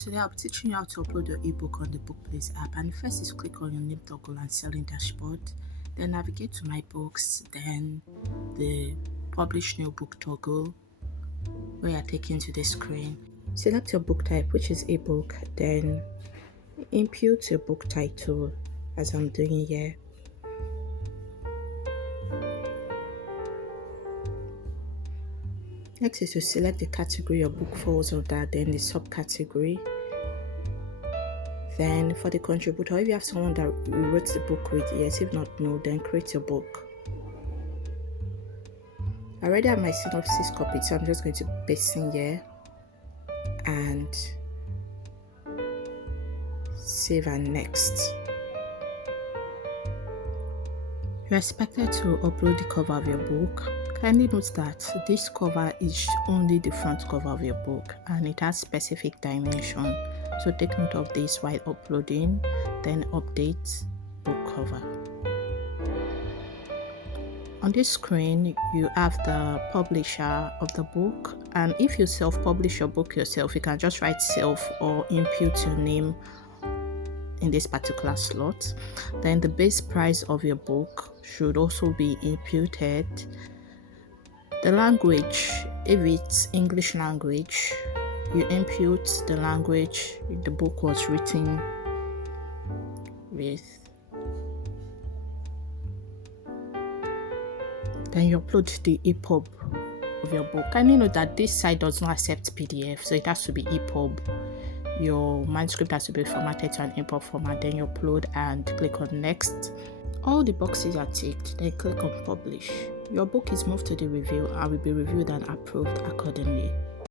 Today I'll be teaching you how to upload your ebook on the BookPlaze app. And first is click on your name toggle and selling dashboard. Then navigate to my books, then the publish new book toggle where you're taken to the screen. Select your book type, which is ebook, then input your book title as I'm doing here. Next is to select the category your book falls under, then the subcategory. Then for the contributor, if you have someone that you wrote the book with, yes. If not, no, then create your book. I already have my synopsis copied, so I'm just going to paste in here and save and next. You're expected to upload the cover of your book. Kindly note that this cover is only the front cover of your book and it has specific dimension. So take note of this while uploading, then update book cover. On this screen, you have the publisher of the book, and if you self-publish your book yourself, you can just write self or input your name in this particular slot. Then the base price of your book should also be inputted. The language, if it's English language, you input the language the book was written with. Then you upload the EPUB of your book. Kindly note that this site does not accept PDF, so it has to be EPUB. Your manuscript has to be formatted to an EPUB format. Then you upload and click on next. All the boxes are ticked, then click on publish. Your book is moved to the review and will be reviewed and approved accordingly.